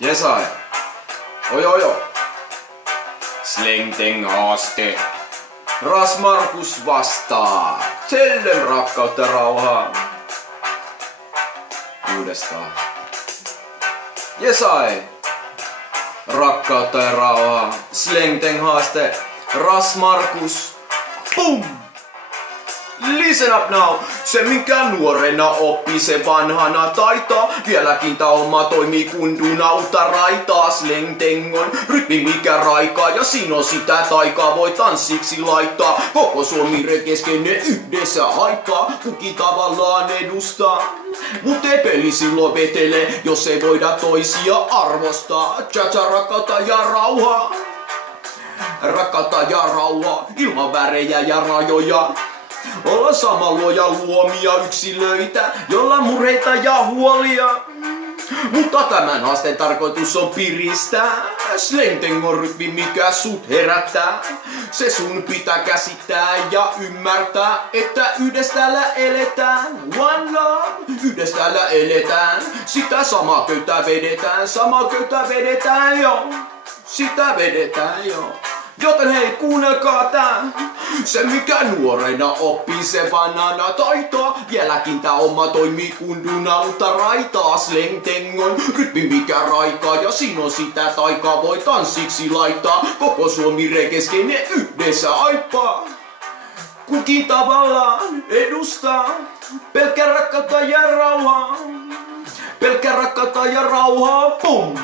Jesai. Ojo. Slengteng haaste. Ras Markus vastaa. Tellem rakkautta ja rauhaa. Uudestaan. Jesai. Rakkautta ja rauhaa. Slengteng haaste. Ras Markus. Pum! Listen up now! Se minkä nuorena oppi se vanhana taitaa. Vieläkin tää homma toimii kundunauta raitaa. Slengteng on rytmi mikä raikaa. Ja siinä on sitä taikaa voi tanssiksi laittaa. Koko Suomi rekeskenne yhdessä aikaa. Kukin tavallaan edustaa. Mut ei peli silloin vetele, jos ei voida toisia arvostaa. Cha-cha rakkautta ja rauhaa. Rakkautta ja rauhaa. Ilman värejä ja rajoja. Olla sama luoja luomia yksilöitä, jolla murheita ja huolia. Mutta tämän haasteen tarkoitus on piristää. Slengteng on rytmi mikä sut herättää. Se sun pitää käsittää ja ymmärtää, että yhdessä täällä eletään. One love, yhdessä täällä eletään. Sitä samaa köyttä vedetään jo. Sitä vedetään jo. Joten hei, kuunnelkaa tää. Se mikä nuorena oppii se vanhana taitaa. Vieläkin tää homma toimii kundunauta raitaa. Slengteng on rytmi mikä raikaa. Ja siinä on sitä taikaa voi tanssiksi laittaa. Koko Suomi rekeskenne yhdessä aippaa. Kukin tavallaan edustaa. Pelkkä rakkautta ja rauhaa. Pelkkä rakkautta ja rauhaa. Pum!